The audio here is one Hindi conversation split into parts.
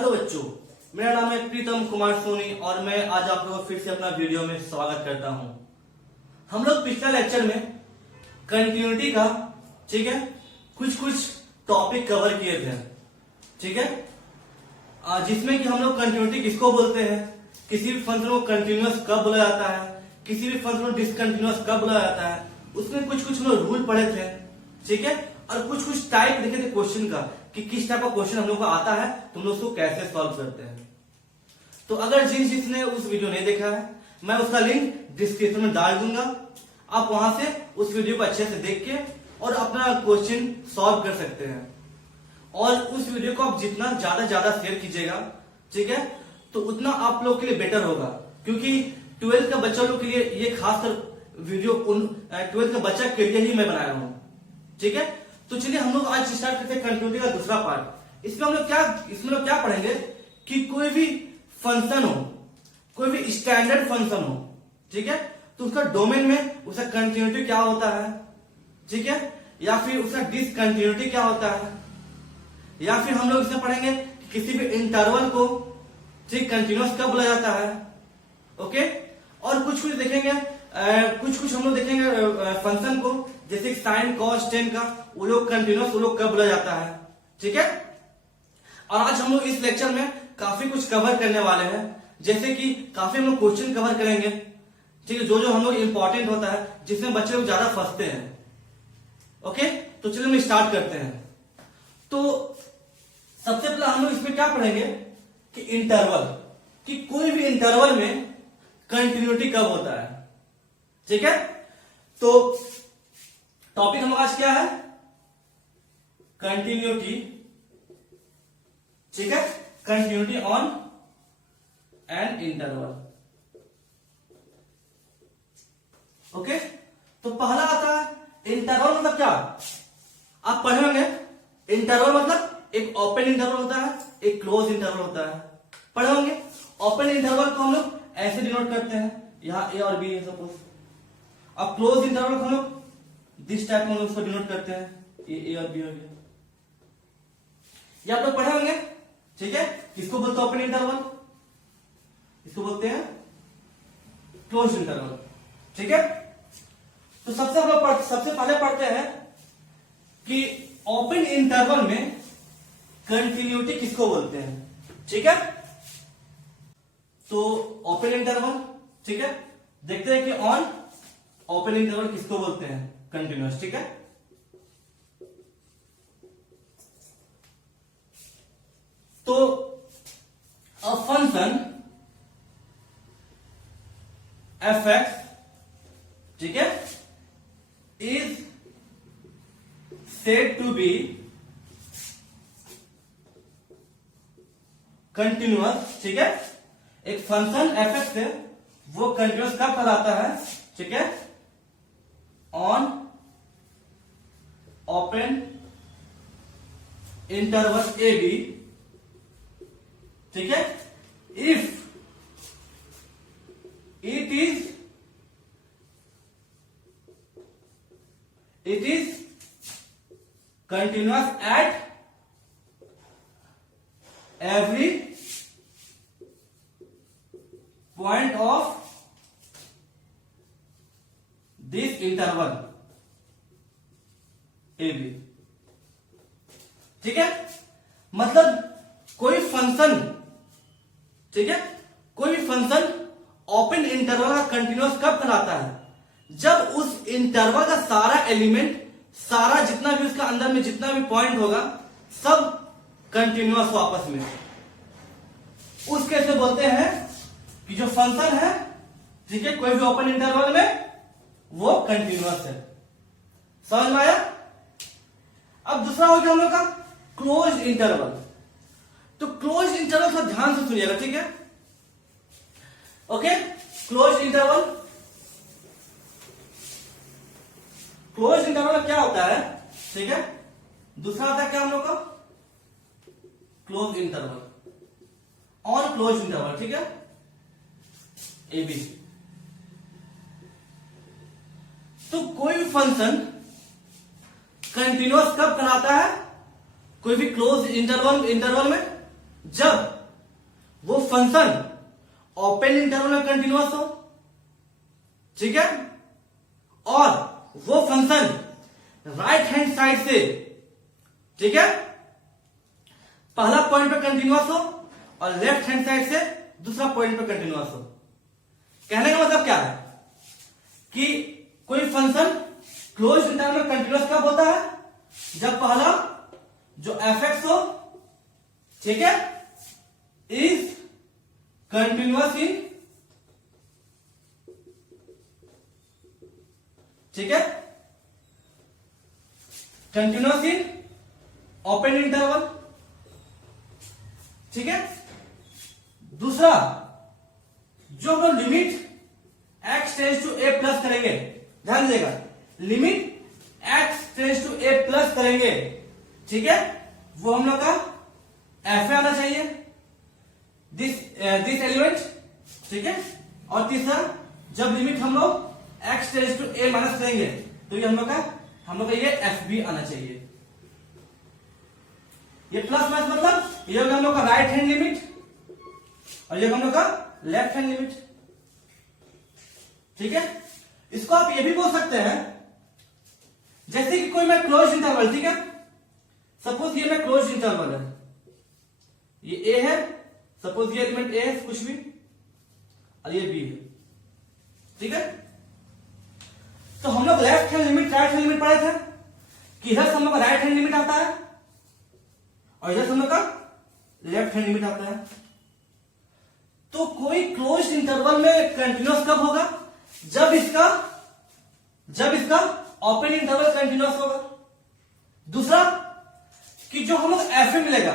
हेलो बच्चों, मेरा नाम है प्रीतम कुमार सोनी और मैं आज आप लोगों को फिर से अपना वीडियो में स्वागत करता हूं। हम लोग पिछले लेक्चर में कंटिन्यूटी का ठीक है कुछ टॉपिक कवर किए थे, ठीक है, जिसमें कि हम लोग कंटिन्यूटी किसको बोलते हैं, किसी भी फंक्शन को कंटिन्यूअस कब बोला जाता है, किसी भी फंक्शन को डिसकंटिन्यूअस कब बोला जाता है, उसमें कुछ हम लोग रूल पढ़े थे, ठीक है, और कुछ टाइप देखे थे क्वेश्चन का कि किस टाइप का क्वेश्चन हम लोग को आता है, तुम लोग उसको कैसे सॉल्व करते हैं। तो अगर जिसने उस वीडियो नहीं देखा है, मैं उसका लिंक डिस्क्रिप्शन में डाल दूंगा, आप वहां से उस वीडियो को अच्छे से देख के और अपना क्वेश्चन सॉल्व कर सकते हैं। और उस वीडियो को आप जितना ज्यादा शेयर कीजिएगा, ठीक है, तो उतना आप लोग के लिए बेटर होगा, क्योंकि 12th का बच्चा लोग के लिए ये खासकर वीडियो 12th का बच्चा के लिए ही मैं बनाया हूं, ठीक है। तो चलिए हम लोग आज स्टार्ट करते हैं कंटिन्यूटी का दूसरा पार्ट। इसमें हम लोग क्या पढ़ेंगे कि कोई भी फंक्शन हो, कोई भी स्टैंडर्ड फंक्शन हो, ठीक है, तो उसका डोमेन में उसका कंटिन्यूटी क्या होता है, ठीक है, या फिर उसका डिसकंटिन्यूटी क्या होता है, या फिर हम लोग इसमें पढ़ेंगे कि किसी भी इंटरवल को ठीक कंटिन्यूअस कब बोला जाता है, ओके। और कुछ देखेंगे, कुछ हम लोग देखेंगे फंक्शन को, जैसे साइन कॉस टेन का वो लोग कंटिन्यूअस वो लोग कब बोला जाता है, ठीक है। और आज हम लोग इस लेक्चर में काफी कुछ कवर करने वाले हैं, जैसे कि काफी हम लोग क्वेश्चन कवर करेंगे, ठीक है, जो हम लोग इंपॉर्टेंट होता है, जिसमें बच्चे लोग ज्यादा फंसते हैं, ओके। तो चलिए हम स्टार्ट करते हैं। तो सबसे पहले हम लोग इसमें क्या पढ़ेंगे कि इंटरवल, कि कोई भी इंटरवल में कंटिन्यूटी कब होता है, ठीक है। तो टॉपिक हमारे पास क्या है, कंटिन्यूटी, ठीक है, continuity on an interval, okay. तो पहला आता है इंटरवल, मतलब क्या आप पढ़े होंगे, इंटरवल मतलब एक ओपन इंटरवल होता है, एक क्लोज इंटरवल होता है, पढ़े होंगे। ओपन इंटरवल को हम लोग ऐसे डिनोट करते हैं, यहां ए और बी है सपोज। अब क्लोज इंटरवल को हम लोग दिस टाइप में उसको डिनोट करते हैं, ए और बी हो गया, ये आप लोग पढ़े होंगे, ठीक है। किसको बोलते हैं ओपन इंटरवल, इसको बोलते हैं क्लोज इंटरवल, ठीक है। तो सबसे पहले पढ़ते हैं कि ओपन इंटरवल में कंटिन्यूटी किसको बोलते हैं, ठीक है। तो ओपन इंटरवल, ठीक है, देखते हैं कि ऑन ओपन इंटरवल किसको बोलते हैं, कंटिन्यूअस, ठीक है। तो अ फंक्शन एफ एक्स, ठीक है, is said to be continuous, ठीक है। एक फंक्शन एफ एक्स है, वो कंटिन्यूअस कब कहलाता है, ठीक है, on open interval A B, ठीक है, if it is continuous at every point of this interval a b, ठीक है। मतलब कोई फंक्शन, ठीक है, कोई भी फंक्शन ओपन इंटरवल का कंटिन्यूअस कब कहलाता है, जब उस इंटरवल का सारा एलिमेंट, सारा जितना भी उसका अंदर में जितना भी पॉइंट होगा, सब कंटिन्यूअस हो आपस में। उस केस में बोलते हैं कि जो फंक्शन है, ठीक है, कोई भी ओपन इंटरवल में वो कंटिन्यूअस है। समझ में आया। अब दूसरा हो गया हम लोग का क्लोज इंटरवल। तो क्लोज इंटरवल सब ध्यान से सुनिएगा, ठीक है, okay. Close interval, close interval क्या होता है, ठीक है। दूसरा आता है क्या हम लोग का क्लोज इंटरवल, और क्लोज इंटरवल, ठीक है, ए बी। तो कोई भी फंक्शन कंटिन्यूअस कब कहलाता है, कोई भी क्लोज इंटरवल में, जब वो फंक्शन ओपन इंटरवल में कंटिन्यूअस हो, ठीक है, और वो फंक्शन राइट हैंड साइड से, ठीक है, पहला पॉइंट पे कंटिन्यूअस हो और लेफ्ट हैंड साइड से दूसरा पॉइंट पे कंटिन्यूअस हो। कहने का मतलब क्या है कि कोई फंक्शन क्लोज इंटरवल में कंटिन्यूअस कब होता है? जब पहला जो एफ हो, ठीक है, इज कंटिन्यूअस इन, ठीक है, कंटिन्यूअस इन ओपन इंटरवल, ठीक है। दूसरा, जो हम लोग limit x tends to a plus करेंगे, ध्यान दीजिएगा, limit x tends to a plus करेंगे, ठीक है, वो हम लोग का f आना चाहिए, दिस एलिमेंट, ठीक है। और तीसरा, जब लिमिट हम लोग x tends to a minus करेंगे तो ये हम लोग का ये f भी आना चाहिए। ये प्लस माइनस मतलब ये हम लोग का राइट हैंड लिमिट और ये हम लोग का लेफ्ट हैंड लिमिट, ठीक है। इसको आप ये भी बोल सकते हैं, जैसे कि कोई मैं क्लोज इंटरवल, ठीक है, सपोज ये मैं क्लोज इंटरवल है, ये a है, सपोज ये एलिमेंट a है कुछ भी और ये b है, ठीक है। तो हम लोग left hand limit right hand limit पढ़े थे कि इधर से हम लोग का राइट हैंड लिमिट आता है और इधर से हम लोग का लेफ्ट हैंड लिमिट आता है। तो कोई क्लोज इंटरवल में कंटिन्यूअस कब होगा? जब इसका ओपन इंटरवल कंटिन्यूअस होगा। दूसरा, कि जो हम लोग एफ मिलेगा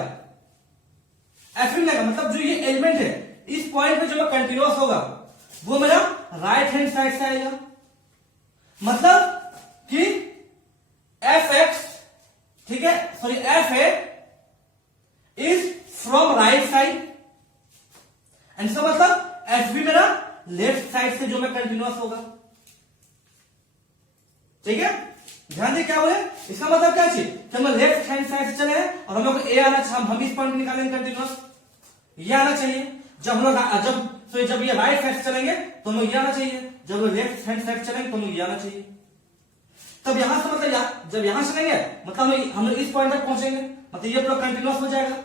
मतलब जो ये एलिमेंट है इस पॉइंट पे जो कंटिन्यूअस होगा वो मेरा राइट हैंड साइड से आएगा, मतलब कि एफ एक्स, ठीक है, sorry F A is from right side and इसका मतलब एफ बी मेरा लेफ्ट साइड से जो मैं कंटिन्यूअस होगा, ठीक है। ध्यान दे क्या बोले, इसका मतलब क्या चीज कि हम लेफ्ट हैंड साइड से चले हैं और हम लोग ए आना चाहिए, हम इस पॉइंट निकालेंगे कंटिन्यूअस, ये आना चाहिए। जब हम लोग जब ये राइट साइड से चलेंगे तो हम लोग ये आना चाहिए, जब लोग लेफ्ट हैंड साइड चलेंगे तो हम लोग ये आना चाहिए। तब यहां से मतलब जब यहां चलेंगे मतलब हम लोग इस पॉइंट तक पहुंचेंगे, मतलब ये पूरा कंटिन्यूअस हो जाएगा,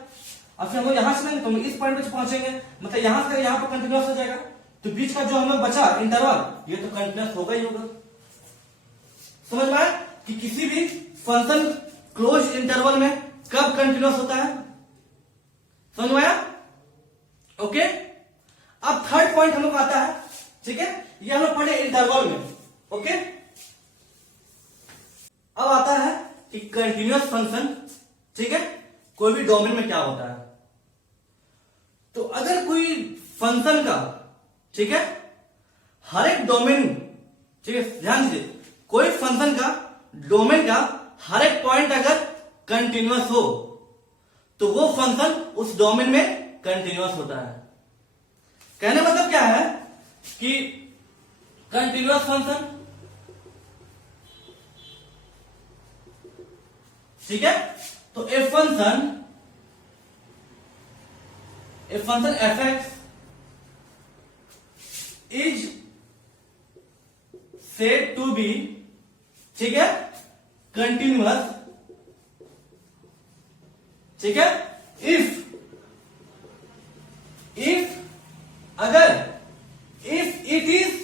और फिर हम लोग यहां चलेंगे तो हम इस पॉइंट पे पहुंचेंगे, मतलब यहां से यहां पर कंटिन्यूअस हो जाएगा। तो बीच का जो हम लोग बचा इंटरवल ये तो कंटिन्यूअस होगा ही होगा। समझ में आया कि किसी भी फंक्शन क्लोज इंटरवल में कब कंटिन्यूअस होता है? समझ में आया? ओके। अब थर्ड पॉइंट हम लोग आता है, ठीक है, ये हम लोग पढ़े इंटरवल में, ओके। अब आता है कि कंटिन्यूअस फंक्शन, ठीक है, कोई भी डोमेन में क्या होता है। तो अगर कोई फंक्शन का, ठीक है, हर एक डोमेन, ठीक है, ध्यान दीजिए, कोई फंक्शन का डोमेन का हर एक पॉइंट अगर कंटिन्यूअस हो तो वो फंक्शन उस डोमेन में कंटिन्यूअस होता है। कहने मतलब क्या है कि कंटिन्यूअस फंक्शन, ठीक है, तो a function F x is said to be, ठीक है, कंटिन्यूअस, ठीक है, if it is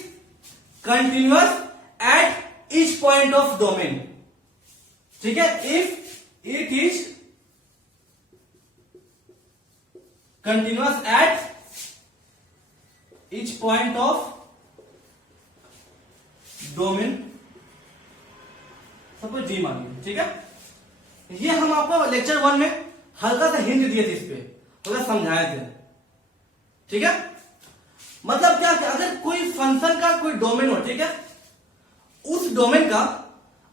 continuous at each point of domain, ठीक है, if it is continuous at each point of domain, suppose D मानिए, ठीक है। ये हम आपको लेक्चर 1 में हल्का सा हिंट दिए थे, इस पे थोड़ा समझाए थे, ठीक है। मतलब क्या, अगर कोई फंक्शन का कोई डोमेन हो, ठीक है, उस डोमेन का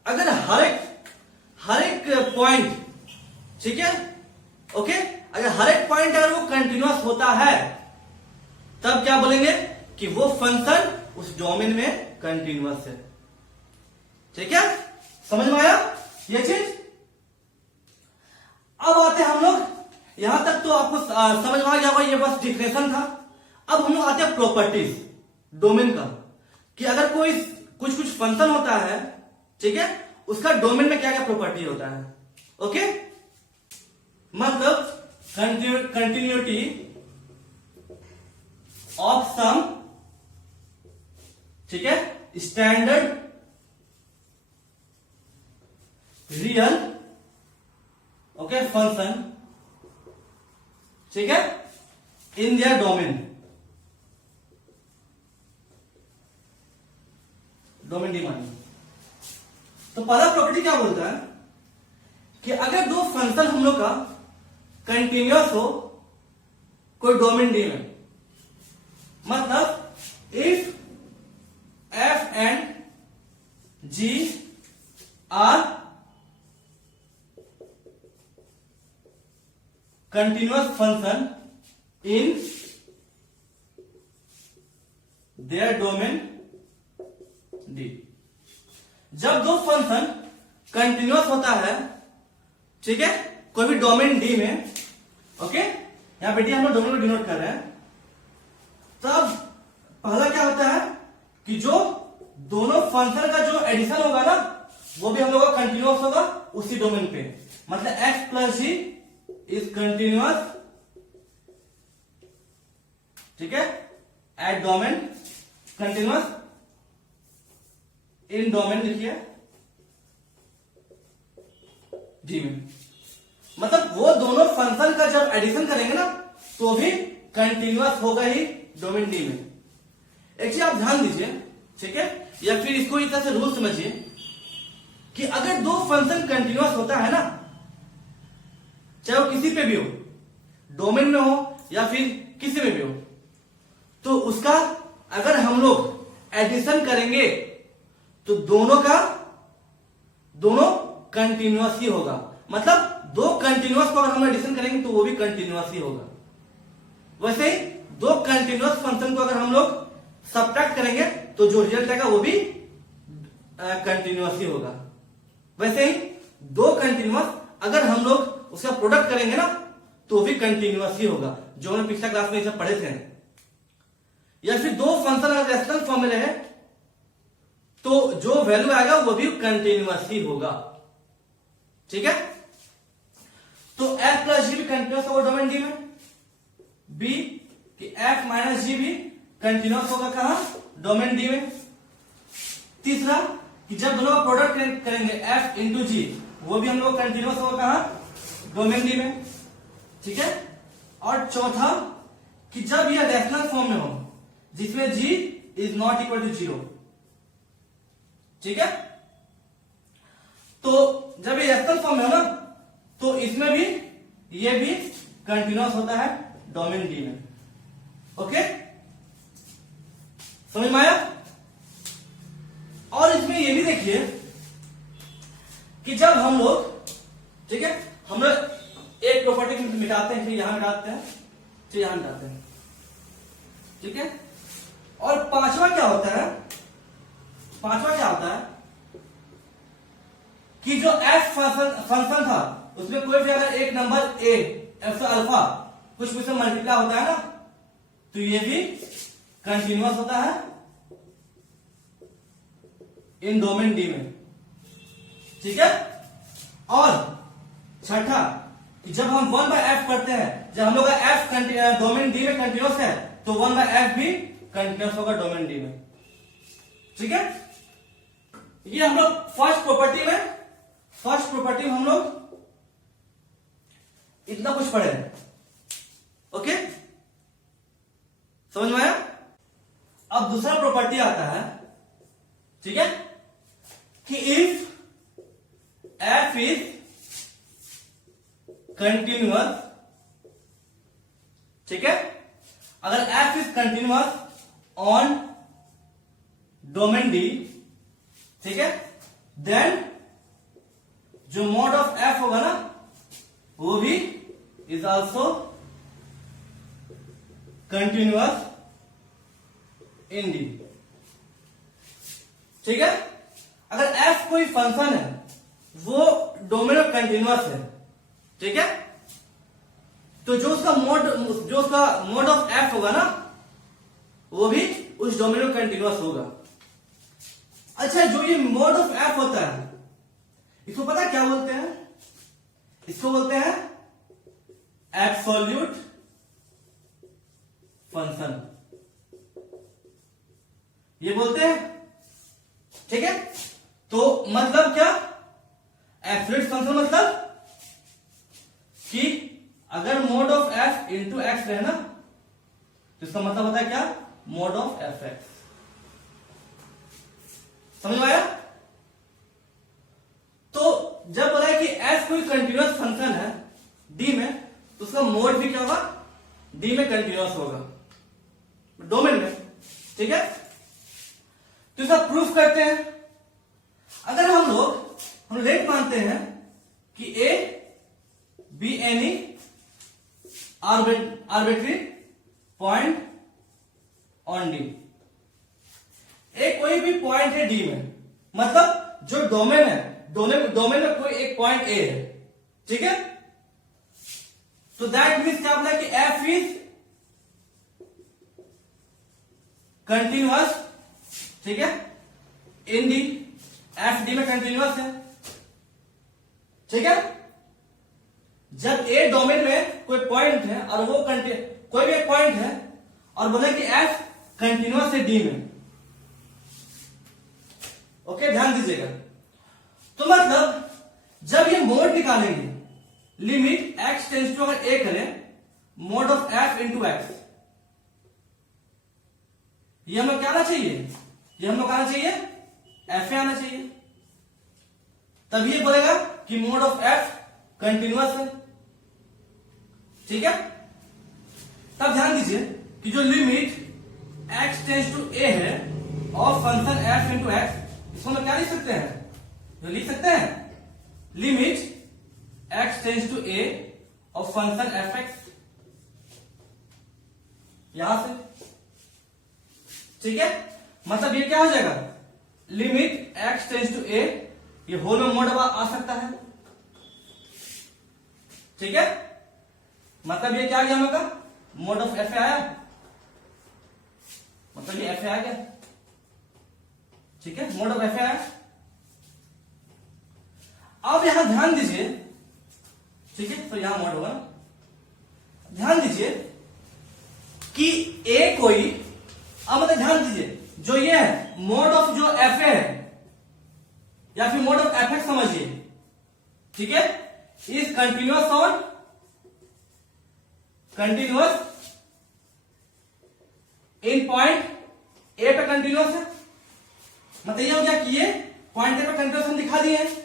अगर हर एक पॉइंट, ठीक है, ओके, अगर हर एक पॉइंट अगर वो कंटिन्यूअस होता है तब क्या बोलेंगे कि वो फंक्शन उस डोमेन में कंटिन्यूअस है, ठीक है। समझ में आया ये चीज? अब आते हैं हम लोग यहां तक तो आपको समझ में आ गया होगा, ये बस डिफिनेशन था। अब हम लोग आते हैं प्रॉपर्टीज डोमेन का, कि अगर कोई कुछ कुछ फंक्शन होता है, ठीक है, उसका डोमेन में क्या क्या प्रॉपर्टी होता है। ओके, मतलब कंटिन्यूटी ऑफ सम, ठीक है, स्टैंडर्ड रियल, ओके, फंक्शन, ठीक है, इन देयर डोमेन, डोमेन डिमांड। तो पहला प्रॉपर्टी क्या बोलता है कि अगर दो फंक्शन हम लोग का कंटिन्यूअस हो कोई डोमेन डी में, मतलब if F and G are continuous function in their domain D. जब दो फंक्शन कंटिन्यूअस होता है, ठीक है, कोई भी डोमेन डी में, ओके, यहां पे डी हम लोग डोमेन को डिनोट कर रहे हैं, तब पहला क्या होता है कि जो दोनों फंक्शन का जो एडिशन होगा ना, वो भी हम लोग का कंटिन्यूअस होगा उसी डोमेन पे। मतलब X plus G is continuous, ठीक है, at domain, continuous in domain लिखिए डी में। मतलब वो दोनों फंक्शन का जब एडिशन करेंगे ना, तो भी कंटिन्यूअस होगा ही डोमेन डी में। एक चीज आप ध्यान दीजिए, ठीक है, या फिर इसको इस तरह से रूल समझिए कि अगर दो फंक्शन कंटिन्यूअस होता है ना, चाहे वो किसी पे भी हो, डोमेन में हो या फिर किसी में भी हो, तो उसका अगर हम लोग एडिशन करेंगे तो दोनों कंटिन्यूअस ही होगा। मतलब दो कंटिन्यूअस को अगर हम एडिशन करेंगे तो वो भी कंटिन्यूअस ही होगा। वैसे ही दो कंटिन्यूअस फंक्शन को अगर हम लोग सब्ट्रैक्ट करेंगे तो जो रिजल्ट आएगा वो भी कंटिन्यूअस ही होगा। वैसे ही दो कंटिन्यूअस अगर हम लोग उसका प्रोडक्ट करेंगे ना, तो भी कंटिन्यूअस ही होगा, जो हमने पिछला क्लास में सब पढ़े थे। या फिर दो फंक्शन अगर रेशनल फॉर्म में रहे तो जो वैल्यू आएगा वो भी कंटिन्यूअस ही होगा, ठीक है। तो एफ प्लस जी भी कंटिन्यूअस होगा डोमेन डी में, बी कि एफ माइनस जी भी कंटिन्यूअस होगा कहां, डोमेन डी में। तीसरा कि जब दोनों का प्रोडक्ट करेंगे एफ इंटू जी, वो भी हम लोग कंटिन्यूअस होगा कहां, डोमेन डी में, ठीक है। और चौथा कि जब यह रैशनल फॉर्म में हो जिसमें G is not equal to zero, ठीक है। तो जब ये रैशनल फॉर्म में हो ना, तो इसमें भी ये भी कंटिन्यूअस होता है डोमेन डी में। ओके, समझ में आया। और इसमें ये भी देखिए कि जब हम लोग, ठीक है, हम लोग एक प्रॉपर्टी मिटाते हैं, फिर यहां मिटाते हैं, फिर यहां मिटाते हैं, ठीक है। और पांचवा क्या होता है, पांचवा क्या होता है कि जो एफ फंक्शन था उसमें कोई भी अगर एक नंबर ए एफ से अल्फा कुछ से मल्टीप्लाई होता है ना, तो ये भी कंटिन्यूअस होता है इन डोमेन डी में, ठीक है। और छठा कि जब हम 1/f करते हैं, जब हम लोग का एफ डोमेन डी में कंटिन्यूअस है, तो 1/f भी कंटिन्यूअस होगा डोमेन डी में, ठीक है। ये हम लोग फर्स्ट प्रॉपर्टी में हम लोग इतना कुछ पढ़े हैं। ओके, समझ में आया। अब दूसरा प्रॉपर्टी आता है, ठीक है, कि इफ एफ इज कंटिन्यूअस, ठीक है, अगर F is continuous on domain D, ठीक है, देन जो मॉड ऑफ एफ होगा ना, वो भी is also continuous in D, ठीक है। अगर एफ कोई फंक्शन है वो डोमेन में कंटिन्यूअस है, ठीक है, तो जो उसका मोड ऑफ एफ होगा ना, वो भी उस डोमेन में कंटिन्यूअस होगा। अच्छा, जो ये मोड ऑफ एफ होता है, इसको पता है क्या बोलते हैं? इसको बोलते हैं एब्सोल्यूट फंक्शन, ये बोलते हैं। ठीक है, तो मतलब क्या? एब्सोल्यूट फंक्शन मतलब कि अगर mode of F into x रहे ना, तो इसका मतलब होता है क्या? Mode of f x. समझ में आया? तो जब बोला है कि एफ कोई कंटिन्यूअस फंक्शन है डी में, तो उसका मोड भी क्या होगा? डी में कंटिन्यूअस होगा, डोमेन में। ठीक है, तो इसका प्रूफ करते हैं। अगर हम लेट मानते हैं कि A be any arbitrary point on D, एक कोई भी पॉइंट है डी में, मतलब जो डोमेन है, डोमेन में कोई एक पॉइंट ए है। ठीक है, तो दैट मीन्स क्या बोला कि एफ इज कंटिन्यूअस। ठीक है, इन डी, एफ डी में कंटिन्यूअस है। ठीक है, जब ए डोमेन में कोई पॉइंट है और वो कोई भी एक पॉइंट है और बोले कि एफ कंटिन्यूअस है डी में। ओके, ध्यान दीजिएगा। तो मतलब जब ये मोड निकालेंगे, लिमिट एक्स टेंस टू अगर ए करें, mode of F into x, ये हम लोग क्या आना चाहिए? ये हम लोग आना चाहिए एफ ए आना चाहिए। तब ये बोलेगा कि मोड ऑफ एफ कंटिन्यूअस है। ठीक है, तब ध्यान दीजिए कि जो लिमिट एक्स टेंस टू ए है of function F into x, इसको हम क्या लिख सकते हैं? जो लिख सकते हैं limit x tends to A of function F X, यहां से। ठीक है, मतलब ये क्या हो जाएगा? Limit x tends to A, ये होल में मोड आ सकता है। ठीक है, मतलब ये क्या आ गया हम लोग का? मोड ऑफ एफ ए आया, मतलब ये एफ ए आ गया। ठीक है, मोड ऑफ एफ ए आया। अब यहां ध्यान दीजिए, ठीक है, तो यहां मोड होगा। ध्यान दीजिए कि ए कोई, अब मतलब ध्यान दीजिए, जो ये है मोड ऑफ जो एफ ए है या फिर मोड ऑफ एफ एक्स समझिए। ठीक है, is continuous on continuous in point A पे कंटिन्यूअस है। मतलब ये हो गया कि ये पॉइंट ए पे कंटिन्यूअस हम दिखा दिए हैं।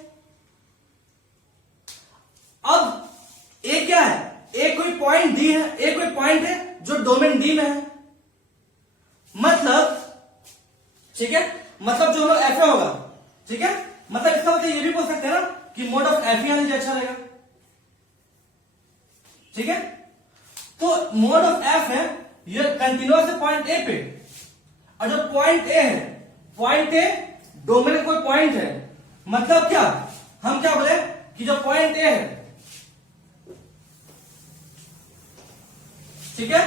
अब ए क्या है? ए कोई पॉइंट डी है, ए कोई पॉइंट है जो डोमेन डी में है। मतलब ठीक है, मतलब जो एफ ए होगा। ठीक है, मतलब इसका मतलब ये भी बोल सकते हैं ना कि मोड ऑफ एफ ई आने से अच्छा रहेगा। ठीक है, तो मोड ऑफ एफ है, ये कंटिन्यूअस है पॉइंट ए पे, और जो पॉइंट ए है, पॉइंट ए डोमेन में कोई पॉइंट है। मतलब क्या, हम क्या बोले कि जो पॉइंट ए है, ठीक है,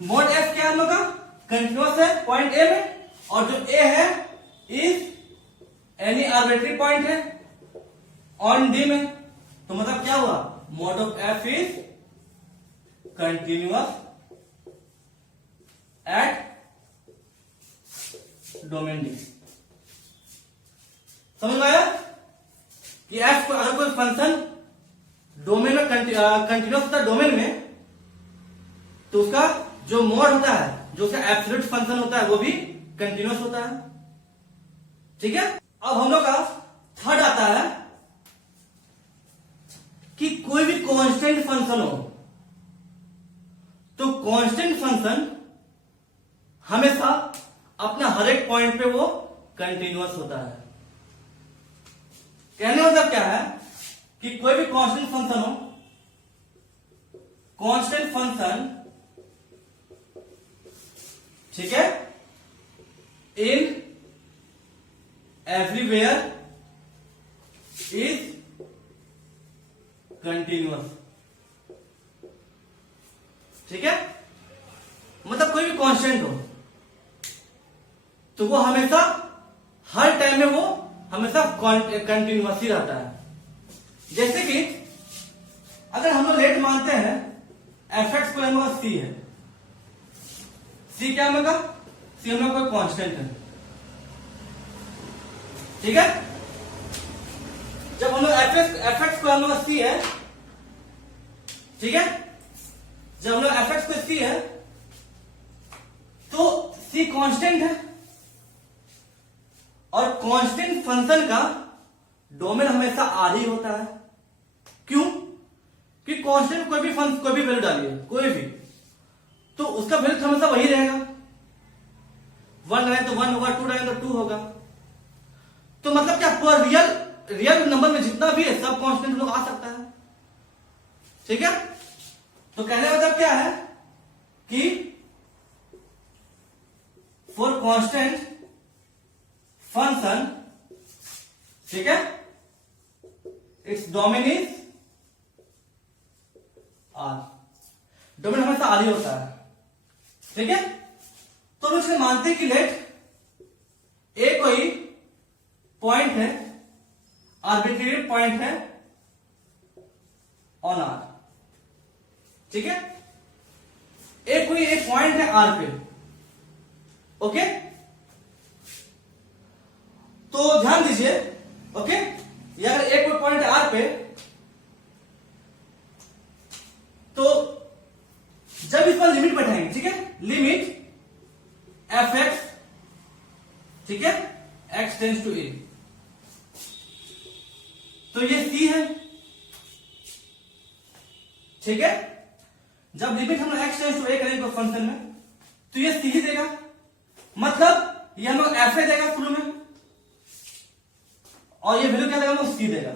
मोड एफ क्या है हम लोग का? कंटिन्यूअस है पॉइंट ए में, और जो ए है इज एनी आर्बिट्री पॉइंट है ऑन डी में। तो मतलब क्या हुआ? Mode of F is continuous eight domain D. समझ में आया कि एफ को अगर कोई फंक्शन डोमेन में कंटिन्यूअस होता है डोमेन में, तो उसका जो मोड होता है, जो उसका एब्सोल्यूट फंक्शन होता है, वो भी कंटिन्यूअस होता है। ठीक है, अब हम लोग का थर्ड आता है कि कोई भी कांस्टेंट फंक्शन हो, तो कांस्टेंट फंक्शन हमेशा अपना हर एक पॉइंट पे वो कंटिन्यूअस होता है। कहने मतलब क्या है कि कोई भी कांस्टेंट फंक्शन हो, कांस्टेंट फंक्शन, ठीक है, इन एवरीवेयर इज कंटिन्यूअस। ठीक है, मतलब कोई भी कांस्टेंट हो तो वो हमेशा हर टाइम में वो हमेशा कंटिन्यूअस ही रहता है। जैसे कि अगर हम लोग लेट मानते हैं एफ एक्स को हमारा सी है, सी क्या होगा, सी हम लोग कोई कांस्टेंट है, ठीक है। जब हम लोग एफ एक्स को हम लोग सी है, ठीक है, जब हम लोग एफ एक्स को सी है तो सी कांस्टेंट है और कांस्टेंट फंक्शन का डोमेन हमेशा आर ही होता है। क्यों? कि कांस्टेंट कोई भी फंक्शन कोई भी वैल्यू डालिए कोई भी, तो उसका वैल्यू हमेशा वही रहेगा। 1 डालें तो 1 होगा, 2 डालें तो 2 होगा। तो मतलब क्या, पर रियल नंबर में जितना भी है सब कांस्टेंट लोग आ सकता है, ठीक है। तो कहने का मतलब क्या है कि फॉर कांस्टेंट फंक्शन, ठीक है, its domain is R, domain हमेशा आर ही होता है, ठीक है। तो हम इसमें मानते हैं कि लेट ए कोई पॉइंट है, आर्बिट्रेरी पॉइंट है ऑन आर, ठीक है। ए कोई एक पॉइंट है आर पे, ओके। तो ध्यान दीजिए, ओके, या अगर एक कोई पॉइंट है आर पे, तो जब इस पर लिमिट बैठाएंगे, ठीक है, लिमिट एफ एक्स, ठीक है, एक्स टेंस टू ए, तो ये सी है, ठीक है। जब लिमिट हम लोग एक्स टेंस टू ए करेंगे फंक्शन में तो ये सी ही देगा, मतलब ये हम लोग एफ ए देगा शुरू में और ये वैल्यू क्या देगा, हम लोग सी देगा।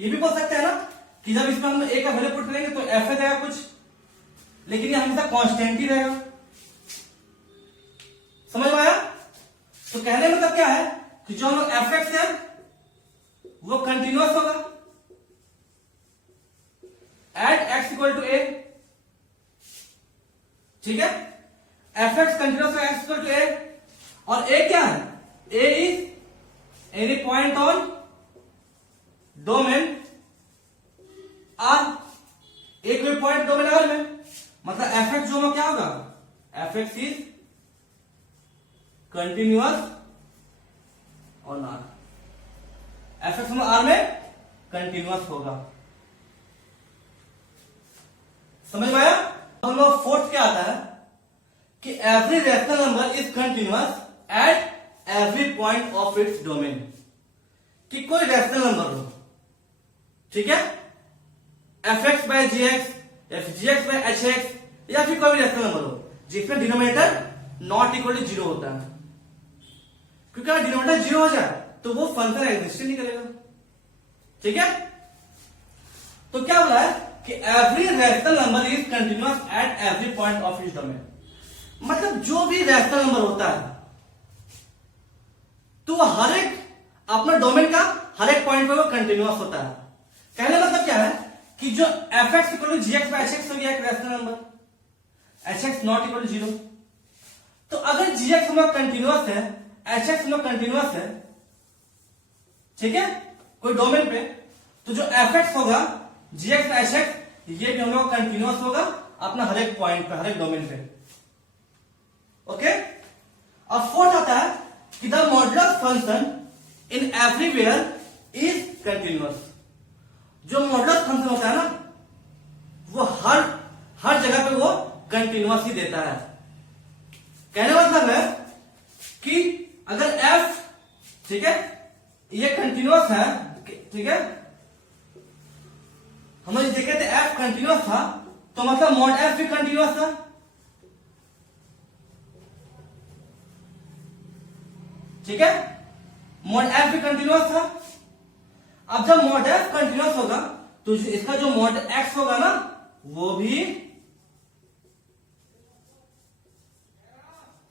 ये भी बोल सकते हैं ना कि जब इसमें हम ए का वैल्यू पुट करेंगे तो एफ ए देगा कुछ, लेकिन ये हमेशा कांस्टेंट ही रहेगा। समझ में आया? तो कहने का मतलब क्या है कि जो हम लोग एफ एक्स है वो कंटिन्यूअस होगा एट एक्स इक्वल टू ए, ठीक है। एफ एक्स कंटिन्यूअस है एक्स इक्वल टू ए, और ए क्या है, A is any point on domain R, एक कोई पॉइंट डोमेन आर में, मतलब एफ एक्स जो क्या होगा, F x is continuous on R, F X R में कंटिन्यूअस होगा। समझ में आया? हम लोग फोर्थ क्या आता है कि every rational number is continuous at every point of its domain, कि कोई रैशनल नंबर हो, ठीक है, F X by G X, F G x by H X, या फिर कोई भी रैशनल नंबर हो जिसमें डिनोमिनेटर नॉट इक्वल टू 0 होता है, क्योंकि अगर डिनोमिनेटर 0 हो जाए तो वो फंक्शन एग्जिस्ट नहीं करेगा, ठीक है। तो क्या बोला है कि every rational number is continuous at every point of its domain, मतलब जो भी रैशनल नंबर होता है तो वो हर एक अपना डोमेन का हर एक पॉइंट पे वो कंटिन्यूअस होता है। कहने मतलब क्या है कि जो F x equal to g x by H x हो गया एक rational number, h x not equal to 0, तो अगर जी एक्स हम लोग कंटिन्यूअस है, एच एक्स हम लोग कंटिन्यूअस है, ठीक है, कोई डोमेन पे, तो जो एफ एक्स होगा जी एक्स एच एक्स ये भी हम लोग कंटिन्यूअस होगा अपना हर एक पॉइंट पे, हर एक डोमेन पे, ओके। अब फोर्थ आता है कि the modulus function in everywhere is continuous, जो मॉडुलस फंक्शन होता है ना वो हर जगह पे वो कंटिन्यूअस ही देता है। कहने का मतलब है कि अगर f, ठीक है, ये कंटिन्यूअस है, ठीक है, हम लोग देखे थे f कंटिन्यूअस था तो मतलब मॉड f भी कंटिन्यूअस था, ठीक है, मॉड f भी कंटिन्यूअस था। अब जब मॉड f कंटिन्यूअस होगा तो इसका जो मॉड x होगा ना वो भी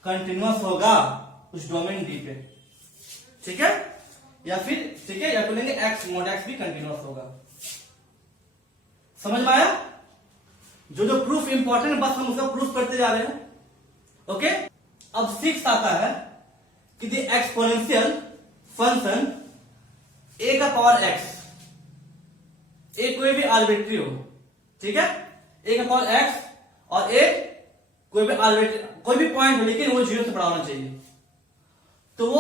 कंटिन्यूअस होगा उस डोमेन डी पे, ठीक है, या फिर ठीक है, या तो लेंगे x, मॉड x भी कंटिन्यूअस होगा। समझ में आया? जो जो प्रूफ इंपॉर्टेंट बस हम उसका प्रूफ करते जा रहे हैं। ओके, अब 6 आता है कि द एक्सपोनेंशियल फंक्शन a का पावर x, a कोई भी आर्बिट्री हो, ठीक है, a का पावर x और a कोई भी आर्बिट्री कोई भी पॉइंट हो, लेकिन वो 0 से बड़ा होना चाहिए, तो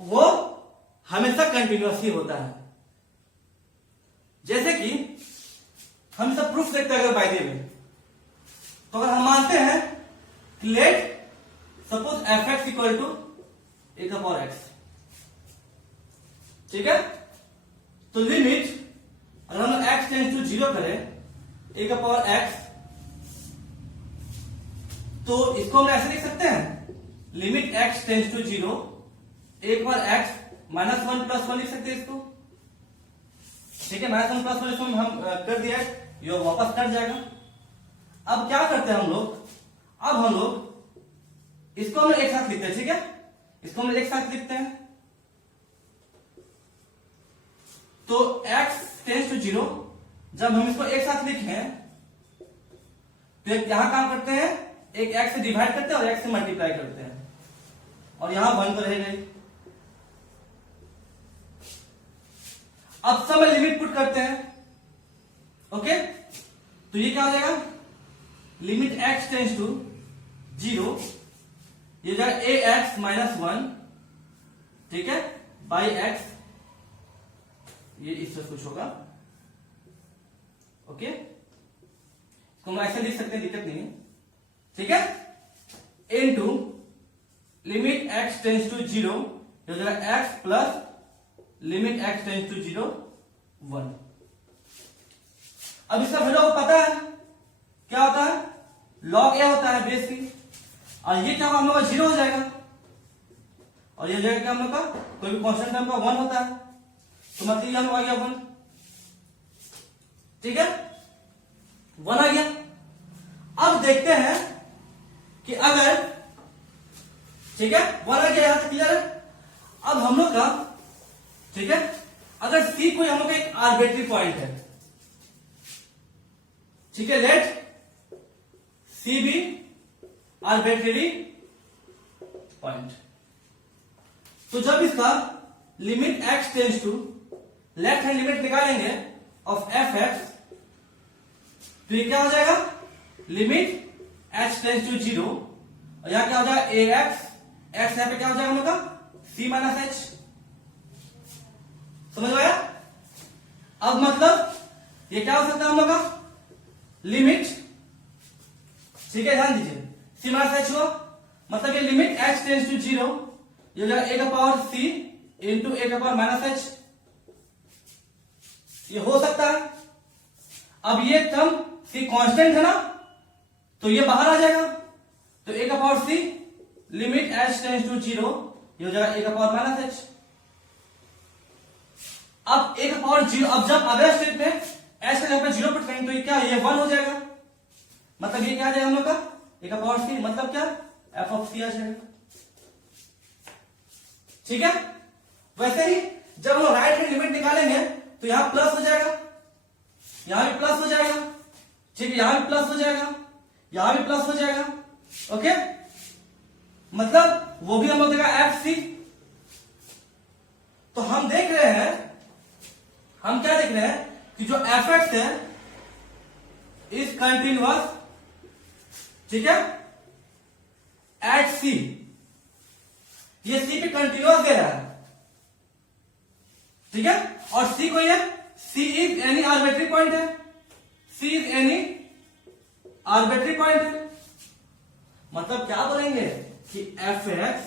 वो हमेशा कंटिन्यूअस ही होता है। जैसे कि हम सब प्रूफ देखते हैं अगर बाय द वे, तो अगर हम मानते हैं कि let suppose F x equal to A का पावर एक्स, ठीक है, तो लिमिट अगर हम x टेंस टू 0 करें ए का पावर x, तो इसको हम ऐसे लिख सकते हैं लिमिट x टेंस टू 0 ए का पावर x -1 + 1 लिख सकते हैं इसको, ठीक है, -1 + 1 इसको हम कर दिया, ये वापस कट जाएगा। अब क्या करते हैं हम लोग, अब हम लोग इसको हम एक साथ लिखते हैं, ठीक है, इसको हम एक साथ लिखते हैं, तो x टेंस टू 0 जब हम इसको एक साथ लिखें तो यहां काम करते हैं, एक x से डिवाइड करते हैं और x से मल्टीप्लाई करते हैं, और यहां 1 तो रहेगा ही। अब सब लिमिट पुट करते हैं, ओके, तो ये क्या हो जाएगा, लिमिट x टेंस टू 0, ये जाएगा ax -1, ठीक है, बाई x, ये इस तरह कुछ होगा, ओके, इसको हम ऐसे लिख सकते हैं, दिक्कत नहीं है, ठीक है, into limit x tends to 0, ये हो जाएगा x plus limit x tends to 0 1। अब इसका वैल्यू आपको पता है क्या होता है, log a होता है बेस की, और ये क्या होगा हम लोग का 0 हो जाएगा, और ये जाएगा क्या हम लोग का कोई भी कांस्टेंट टर्म का 1 होता है, तो मतलब ये हम लोग आ गया 1, ठीक है, 1 आ गया। अब देखते हैं कि अगर, ठीक है, 1 आ गया, यहां तक क्लियर है। अब हम लोग का, ठीक है, अगर C कोई हम लोग का एक आर्बिट्री पॉइंट है, ठीक है, लेट C भी आर्बिट्री पॉइंट, तो जब इसका limit x tends to left hand limit निकालेंगे ऑफ एफ एक्स, तो ये क्या हो जाएगा, लिमिट h टेंस टू 0, और यहां क्या हो जाएगा ax, x यहां पे क्या हो जाएगा हम लोग का c माइनस h, समझ में आया। अब मतलब ये क्या हो सकता है हम लोग का लिमिट, ठीक है, ध्यान दीजिए, c माइनस h हुआ, मतलब ये लिमिट h टेंस टू 0, ये हो जाएगा a का पावर c इंटू a का पावर माइनस h, ये हो सकता है। अब ये टर्म c कांस्टेंट है ना, तो ये बाहर आ जाएगा, तो a का power c limit h tends to 0, ये हो जाएगा a का पावर माइनस h। अब a का पावर 0, अब जब अगले स्टेप में h का जगह पे 0 पुट करेंगे तो ये क्या, ये 1 हो जाएगा, मतलब ये क्या आ जाएगा हम लोग का a का पावर c, मतलब क्या f ऑफ c आ जाएगा, ठीक है। वैसे ही जब हम राइट हैंड लिमिट निकालेंगे तो यहां प्लस हो जाएगा, यहां भी प्लस हो जाएगा, ठीक है, यहां भी प्लस हो जाएगा, यहां भी प्लस हो जाएगा, ओके, मतलब वो भी हम लोग देगा एफ सी। तो हम देख रहे हैं, हम क्या देख रहे हैं कि जो एफ एक्स है इज कंटिन्यूअस, ठीक है, एट सी, ये सी पे कंटिन्यूअस दे रहा है, ठीक है, और सी को ये C is any arbitrary point है, C is any arbitrary point है, मतलब क्या बोलेंगे कि F x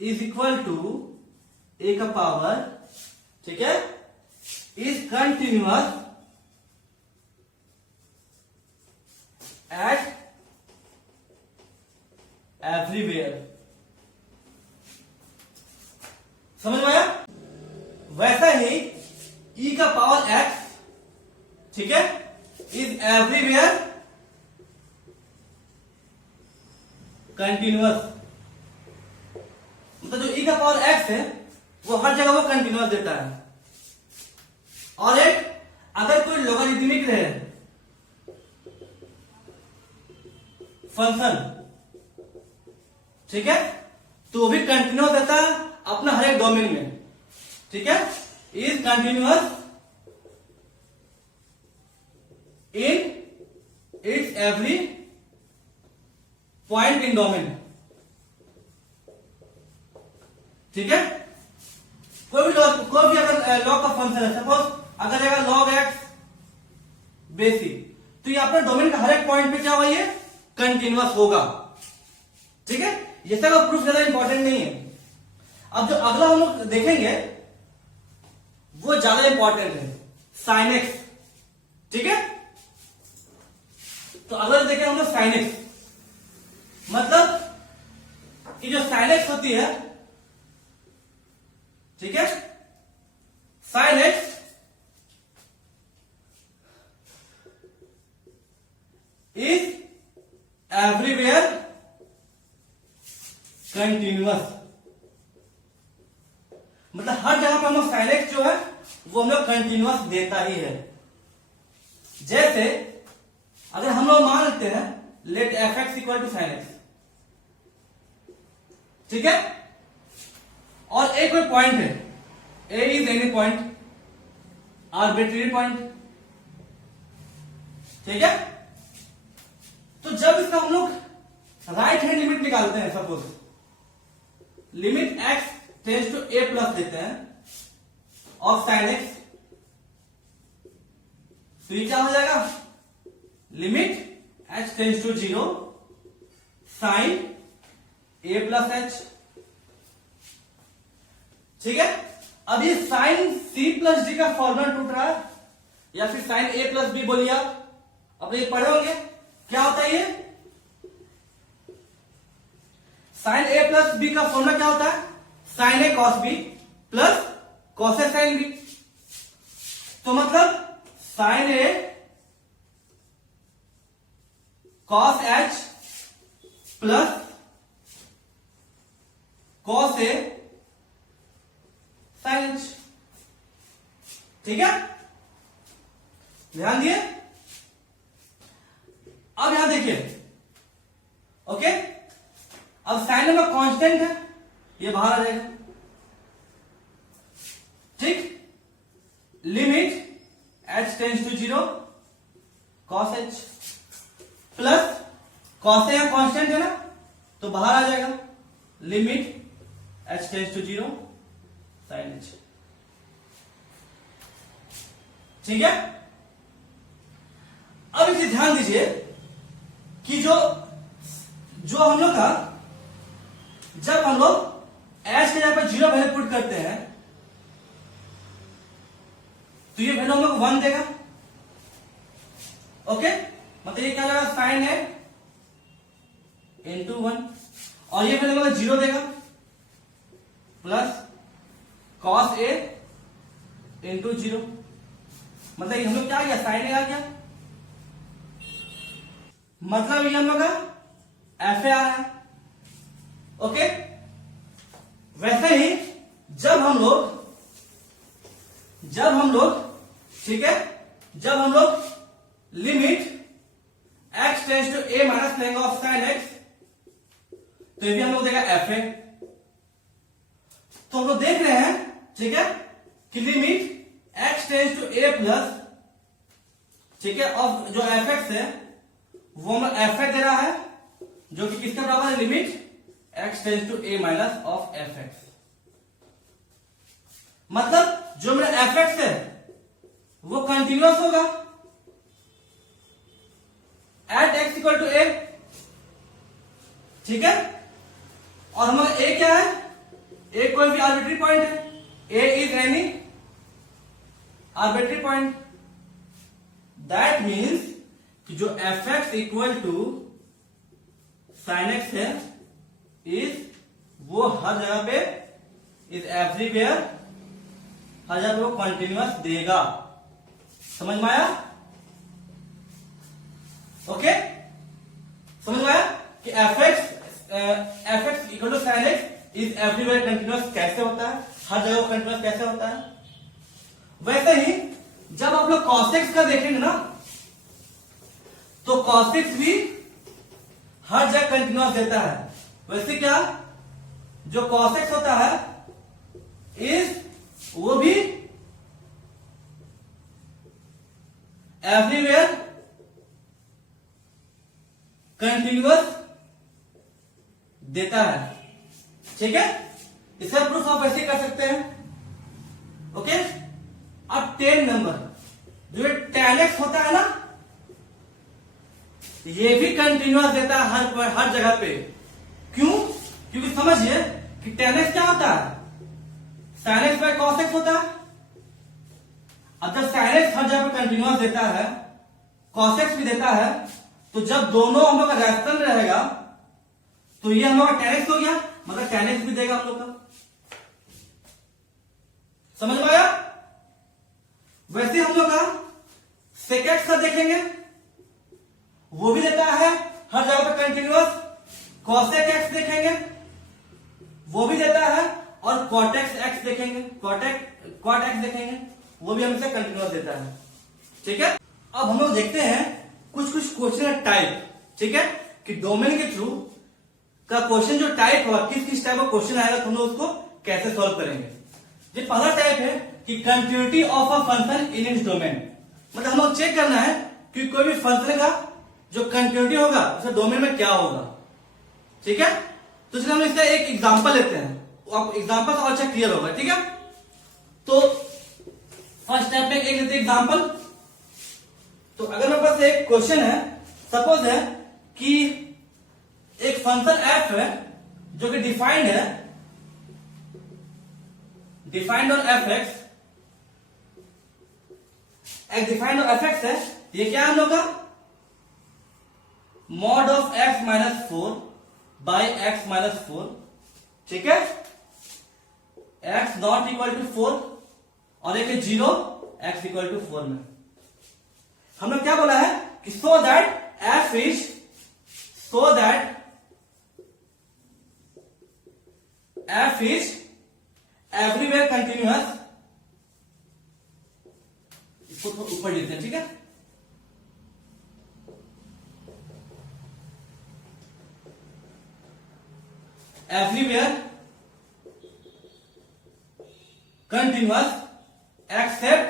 is equal to A का पावर, ठीक है, इज कंटिन्यूअस एट एवरीवेयर, समझ में आया। वैसा ही e का पावर x, ठीक है, इज एवरीवेयर कंटिन्यूअस, मतलब जो e का पावर x है वो हर जगह वो कंटिन्यूअस देता है। और एक अगर कोई लोगरिथमिक रहे, फंक्शन, ठीक है, तो वो भी कंटिन्यूअस रहता है अपना हर एक डोमेन में, ठीक है, is continuous in its every point in domain, ठीक है। कोई भी अगर लॉग का फंक्शन है, सपोज अगर रहेगा लॉग एक्स बेसिक, तो ये अपने डोमेन का हर एक पॉइंट पे क्या होगा, ये कंटिन्यूअस होगा, ठीक है। ये सब प्रूफ ज्यादा इंपॉर्टेंट नहीं है। अब जो अगला हम लोग देखेंगे वो ज्यादा इंपॉर्टेंट है, साइन एक्स, ठीक है। तो अगर देखें हम लोग साइन एक्स, मतलब कि जो साइन एक्स होती है, ठीक है, sign x is everywhere continuous, मतलब हर जगह पर हम लोग साइन एक्स जो है वो हम लोग कंटिन्यूअस देता ही है। जैसे अगर हम लोग मान लेते हैं let F x equal to sine X, ठीक है, और एक कोई पॉइंट है, A is any point, arbitrary point, ठीक है। तो जब इसका हम लोग राइट हैंड लिमिट निकालते हैं, suppose limit x tends to a plus देते हैं ऑफ साइन एक्स, तो ये क्या हो जाएगा, limit h tends to 0 sine a plus h, ठीक है। अब ये साइन सी प्लस डी का फॉर्मूला टूट रहा है, या फिर साइन ए प्लस बी बोलिए आप, अब ये पढ़े होंगे क्या होता है, ये साइन ए प्लस बी का फॉर्मूला क्या होता है, साइन ए कॉस बी प्लस कॉस ए साइन बी, तो मतलब साइन ए कॉस एच प्लस कॉस ए साइन एच, ठीक है, ध्यान दिए। अब यहां देखिए, ओके, अब साइन नंबर कांस्टेंट है, ये बाहर आ जाएगा, ठीक, limit h tends to 0 cos h plus cos a constant है ना, तो बाहर आ जाएगा limit h tends to 0 sine h, ठीक है। अब इसे ध्यान दीजिए कि जो हम लोग का, जब हम लोग एच के जगह पर 0 वैल्यू पुट करते हैं तो ये वैल्यू हम लोग 1 देगा, ओके, मतलब ये क्या जाएगा, साइन है इंटू 1, और ये वैल्यू हमें 0 देगा प्लस कॉस ए इंटू 0, मतलब ये हम लोग क्या आ गया, साइन ए आ गया, मतलब ये हम लोग का एफ ए आ रहा है, ओके। वैसे ही जब हम लोग ठीक है, जब हम लोग limit x tends to a minus लेंगे ऑफ साइन एक्स, तो ये भी हम लोग देगा एफ ए, तो हम लोग देख रहे हैं, ठीक है, कि limit x tends to a plus, ठीक है, और जो एफ एक्स है वो हमें एफ ए दे रहा है, जो कि किसके बराबर है, limit x tends to a minus of f x, मतलब जो मेरा एफ एक्स है वो कंटिन्यूअस होगा एट एक्स इक्वल टू ए, ठीक है, और हमारा ए क्या है, ए कोई भी आर्बिट्री पॉइंट है, A is any arbitrary point, that means कि जो F x equal to sine X है इज, वो हर जगह पे इज एवरीवेयर, हर जगह पे वो कंटिन्यूअस देगा, समझ में आया, ओके, समझ में आया कि F x equal to sine x is everywhere continuous कैसे होता है, हर जगह कंटिन्यूअस कैसे होता है। वैसे ही जब आप लोग कॉस एक्स का देखेंगे ना, तो कॉस एक्स भी हर जगह कंटिन्यूअस देता है। वैसे क्या जो cos x होता है वो भी एवरीवेयर कंटिन्यूअस देता है। ठीक है, इसका प्रूफ आप ऐसे कर सकते हैं। ओके, अब 10 नंबर जो tan x होता है ना, ये भी कंटिन्यूअस देता है हर जगह पे। क्यों? क्योंकि समझिए कि tan x क्या होता है, sin x by cos x होता है। अब जब sin x हर जगह पे कंटिन्यूअस देता है, cos x भी देता है, तो जब दोनों हम लोग का रेशनल रहेगा तो ये हम लोग का tan x हो गया, मतलब tan x भी देगा हम लोग का। समझ में आया? वैसे हम लोग का sec x का देखेंगे, वो भी देता है हर जगह पे कंटिन्यूअस। cosec x देखेंगे, वो भी देता है, और cot x देखेंगे, cot x देखेंगे, वो भी हमेशा कंटिन्यूअस देता है। ठीक है, अब हम लोग देखते हैं कुछ क्वेश्चन टाइप। ठीक है, कि डोमेन के थ्रू का क्वेश्चन जो टाइप होगा, किस टाइप का क्वेश्चन आएगा, तो हम लोग उसको कैसे सॉल्व करेंगे। ये पहला टाइप है कि continuity of a function in its domain. मतलब हम लोग चेक करना है कि कोई भी फंक्शन का जो कंटिन्यूटी होगा उसके डोमेन में क्या होगा। ठीक है, तो चलिए हम इसका एक एग्जांपल लेते हैं, आप एग्जांपल से और अच्छा क्लियर होगा। ठीक है, तो फर्स्ट स्टेप में एक लेते एग्जांपल। तो अगर मेरे पास एक क्वेश्चन है, सपोज है कि एक फंक्शन एफ है जो कि डिफाइंड है, डिफाइंड ऑन एफ एक्स, एक डिफाइंड ऑन एफ एक्स है। ये क्या है हम लोग का, mod of x minus 4 by x minus 4। ठीक है, x नॉट इक्वल टू 4 और एक 0, x इक्वल टू 4 में हम लोग क्या बोला है कि so that f is, so that f is everywhere continuous. इसको ऊपर लिखते हैं। ठीक है, everywhere continuous except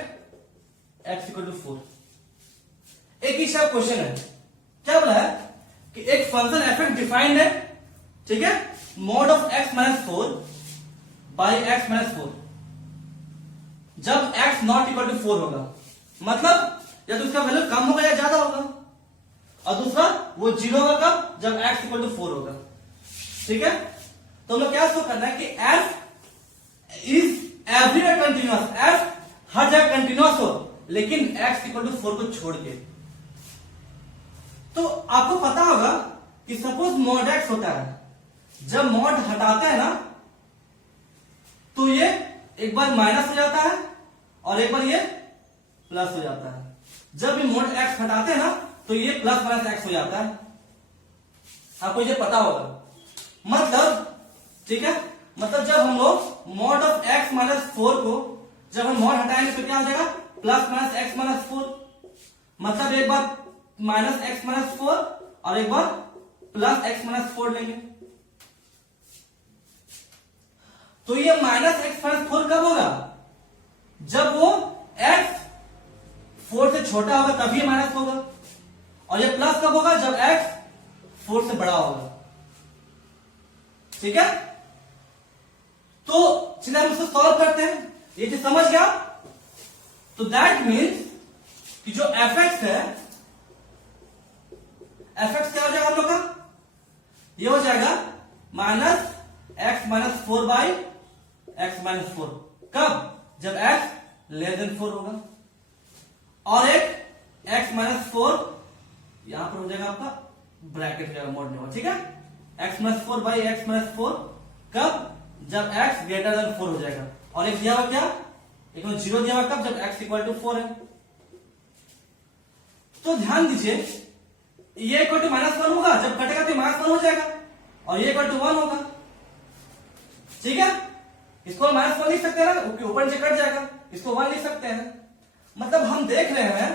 x equal to 4। एक ही शायद क्वेश्चन है, क्या बोला है कि एक फंक्शन एफ एक्स डिफाइंड है। ठीक है, mod of x minus 4 by x minus 4 जब x नॉट इक्वल टू 4 होगा, मतलब या तो उसका वैल्यू कम होगा या ज्यादा होगा, और दूसरा वो 0 होगा कब, जब x इक्वल टू 4 होगा। ठीक है, तो हम लोग क्या शो करना है कि f is everywhere continuous, f हर जगह कंटिन्यूअस हो, लेकिन x इक्वल टू 4 को छोड़ के। तो आपको पता होगा कि सपोज मॉड x होता है, जब मॉड हटाते हैं ना तो ये एक बार माइनस हो जाता है और एक बार ये प्लस हो जाता है। जब भी मॉड x हटाते हैं ना तो ये प्लस माइनस x हो जाता है, आपको ये पता होगा। मतलब ठीक है, मतलब जब हम लोग मॉड ऑफ x माइनस 4 को जब हम मॉड हटाएंगे तो क्या हो जाएगा, प्लस माइनस x माइनस 4। मतलब एक बार माइनस x माइनस 4 और एक बार प्लस x माइनस 4 लेंगे। तो ये माइनस x माइनस 4 कब होगा, जब वो x 4 से छोटा होगा तभी माइनस होगा, और ये प्लस कब होगा, जब x 4 से बड़ा होगा। ठीक है, तो चलिए हम इसको सॉल्व करते हैं। ये चीज समझ गया, तो दैट मीन्स कि जो एफ एक्स है, एफ एक्स क्या हो जाएगा हम लोग का, ये हो जाएगा minus x minus 4 by x minus 4। कब, जब एक्स लेस देन 4 होगा, और एक एक्स माइनस 4 यहां पर हो जाएगा आपका ब्रैकेट हो जाएगा, मोड में होगा। ठीक है, x minus 4 by x minus 4 कब, जब x ग्रेटर देन 4 हो जाएगा, और एक दिया हुआ क्या, एक 0 दिया हुआ कब, जब x इक्वल टू 4 है। तो ध्यान दीजिए, ये इक्वल टू माइनस 1 होगा, जब कटेगा तो माइनस 1 हो जाएगा, और ये इक्वल टू 1 होगा। ठीक है, इसको माइनस 1 लिख सकते हैं ना, ऊपर से कट जाएगा, इसको 1 लिख सकते हैं। मतलब हम देख रहे हैं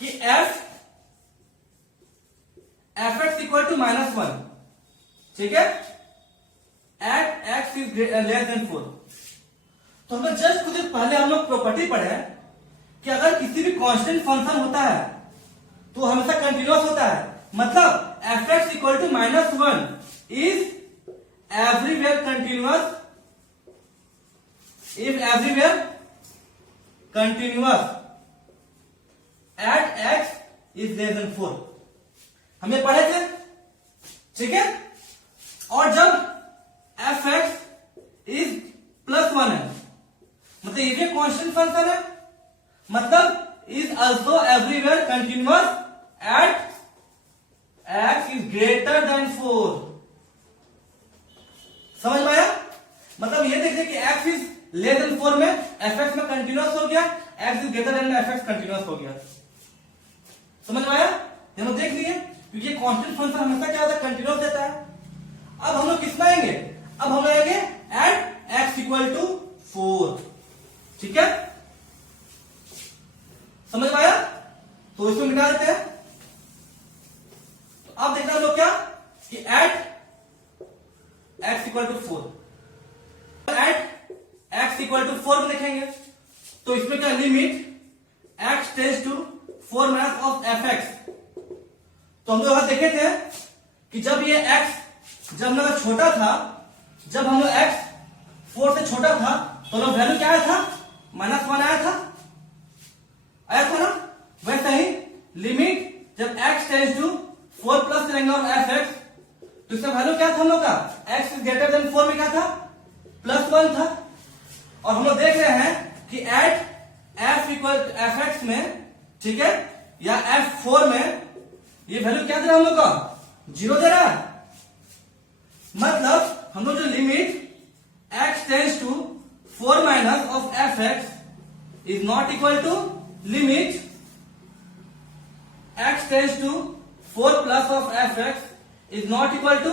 कि एफ एक्स इक्वल टू -1, ठीक है, at x is less than 4। तो हमें जस्ट कुछ देर पहले हम लोग प्रॉपर्टी पढ़े कि अगर किसी भी कांस्टेंट फंक्शन होता है तो हमेशा कंटिन्यूअस होता है, मतलब f x equal to -1 is everywhere continuous if everywhere continuous at x is less than 4, हमें पढ़े थे, ठीक है। और जब एफ एक्स इज +1 है, मतलब ये भी कांस्टेंट फंक्शन है, मतलब is also everywhere continuous at x is greater then 4। समझ में आया? मतलब ये देखिए कि एक्स इज लेस देन 4 में एफ एक्स में कंटिन्यूअस हो गया, एक्स इज ग्रेटर देन में एफ एक्स कंटिन्यूअस हो गया। समझ में आया? ये लोग देख लिए, क्योंकि ये कांस्टेंट फंक्शन हमेशा क्या होता है, कंटिन्यूअस देता है। अब हम लोग किस में आएंगे, अब हम आएंगे एट एक्स इक्वल टू 4, ठीक है। समझ में आया? तो इसको मिटा देते हैं। तो अब देखना हम लोग क्या कि at x equal to 4, at x equal to 4 में देखेंगे तो इसमें क्या limit x tends to 4 minus of f x. तो हम लोग यहां देखे थे कि जब ये x जब हम लोग छोटा था, जब हम लोग x 4 से छोटा था तो लोग वैल्यू क्या आया था, -1 आया था ना। वैसे ही लिमिट जब x टेंड्स टू 4 प्लस करेंगे ऑफ एफ एक्स तो इसका वैल्यू क्या था हम लोग का, x इज ग्रेटर देन 4 में क्या था, +1 था। और हम लोग देख रहे हैं कि at f equal f x में, ठीक है, या F4 में ये वैल्यू क्या दे रहा है हम लोग का, 0 दे रहा है। मतलब हम लोग जो limit x tends to 4 minus of f x is not equal to limit x tends to 4 plus of f x is not equal to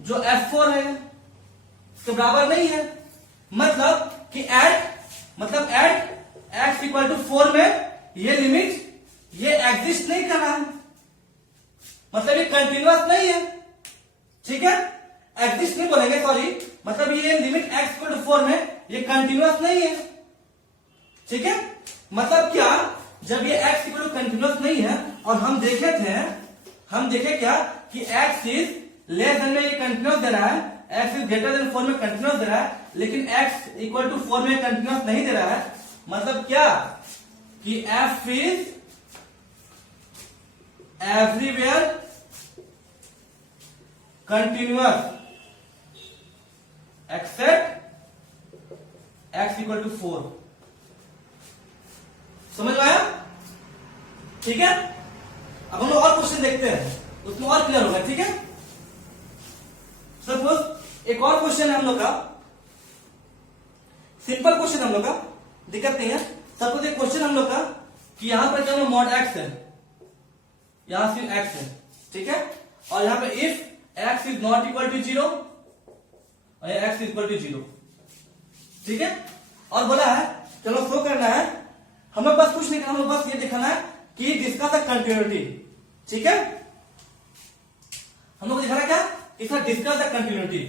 जो F4 है, इसके बराबर नहीं है। मतलब कि एट x इक्वल टू 4 में ये लिमिट ये एग्जिस्ट नहीं कर रहा है, मतलब ये कंटिन्यूअस नहीं है, ठीक है। एग्जिस्ट नहीं बोलेंगे, सॉरी, मतलब ये लिमिट x इक्वल टू 4 में ये कंटिन्यूअस नहीं है, ठीक है। मतलब क्या, जब ये x इक्वल टू कंटिन्यूअस नहीं है और हम देखे क्या कि x इज लेस देन में ये कंटिन्यूअस दे रहा है, x इज ग्रेटर देन 4 में कंटिन्यूअस दे रहा है, लेकिन x इक्वल टू 4 में कंटिन्यूअस नहीं दे रहा है। मतलब क्या कि f is everywhere continuous except x equal to 4। समझ में आया? ठीक है। अब हम लोग और क्वेश्चन देखते हैं, उसमें और क्लियर होगा, ठीक है। सपोज एक और क्वेश्चन है हम लोग का, सिंपल क्वेश्चन हम लोग का, दिक्कत नहीं है। सपोज एक क्वेश्चन हम लोग का कि यहां पर क्या मॉड x है, यहां सिर्फ x है, ठीक है, और यहां पे if x is not equal to 0 और x इज इक्वल टू 0, ठीक है। और बोला है चलो शो करना है, हमें बस कुछ नहीं करना, हमें बस ये दिखाना है कि डिस्कस द कंटिन्यूटी, ठीक है। हम लोग को दिखाना क्या, इसका डिस्कस द कंटिन्यूटी,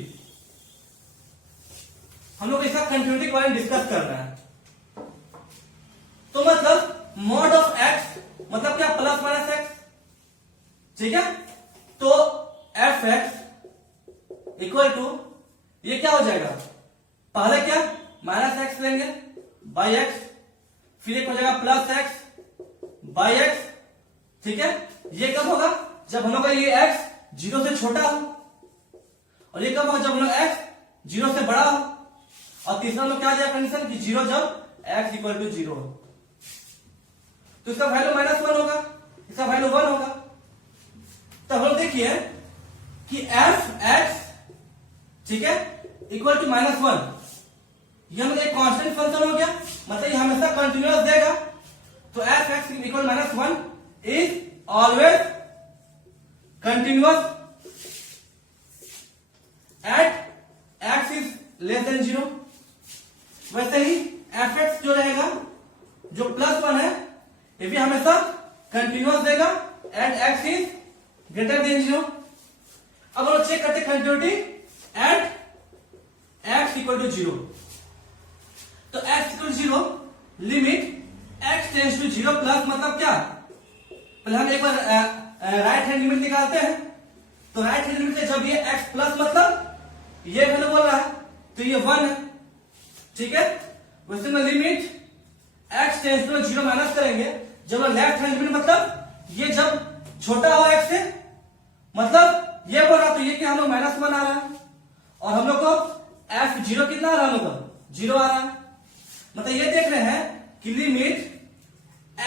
हम लोग इसका कंटिन्यूटी के बारे में डिस्कस कर रहे हैं। तो मतलब मॉड ऑफ x मतलब क्या, प्लस माइनस x, ठीक है। तो एफ एक्स इक्वल टू ये क्या हो जाएगा, पहले क्या -x लेंगे बाई x, फिर एक हो जाएगा +x बाई x, ठीक है। ये कब होगा, जब हम लोग का ये x 0 से छोटा हो, और ये कब होगा, जब हम लोग x 0 से बड़ा हो, और तीसरा हम लोग क्या जाएगा कंडीशन कि 0 जब x इक्वल टू 0 हो, तो इसका वैल्यू -1 होगा, इसका वैल्यू 1 होगा। तो हम लोग देखिए कि एफ एक्स, ठीक है, इक्वल टू -1, ये हम एक कांस्टेंट फंक्शन हो गया, मतलब ये हमेशा कंटिन्यूअस देगा। तो F x equal -1 is always continuous at x is less then 0। वैसे ही एफ एक्स जो रहेगा, जो +1 है, ये भी हमेशा कंटिन्यूअस देगा at x is greater than 0। अब हम लोग चेक करते continuity at x equal to 0। तो x equal to 0 limit x tends to 0 plus मतलब क्या, पहले हम एक बार राइट हैंड लिमिट निकालते हैं। तो राइट हैंड लिमिट से जब ये x प्लस मतलब ये वैल्यू बोल रहा है तो ये 1 है, ठीक है। वैसे में limit x tends to 0 minus करेंगे जब लेफ्ट हैंड लिमिट मतलब ये जब छोटा हो x से, मतलब ये बोल रहा तो ये क्या हम लोग -1 आ रहा है और हम लोग को f0 कितना आ रहा है, हम लोग को 0 आ रहा है। मतलब ये देख रहे हैं कि limit